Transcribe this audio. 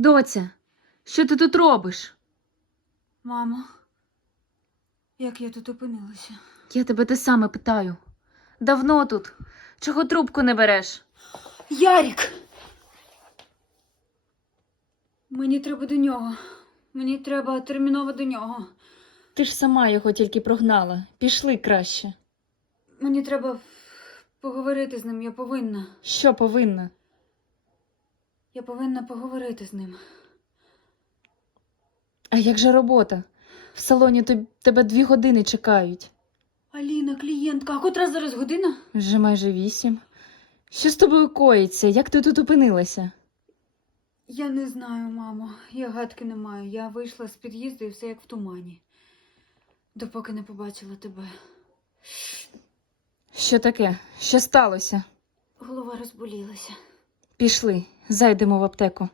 Доця, що ти тут робиш? Мамо, як я тут опинилася? Я тебе те саме питаю. Давно тут. Чого трубку не береш? Ярік! Мені треба до нього. Мені треба терміново до нього. Ти ж сама його тільки прогнала. Пішли краще. Мені треба поговорити з ним. Я повинна. Що повинна? Я повинна поговорити з ним. А як же робота? В салоні тоб- тебе дві години чекають. Аліна, клієнтка, а котра зараз година? Вже майже вісім. Що з тобою коїться? Як ти тут опинилася? Я не знаю, мамо. Я гадки не маю. Я вийшла з під'їзду і все як в тумані. Допоки не побачила тебе. Що таке? Що сталося? Голова розболілася. Пішли, зайдемо в аптеку.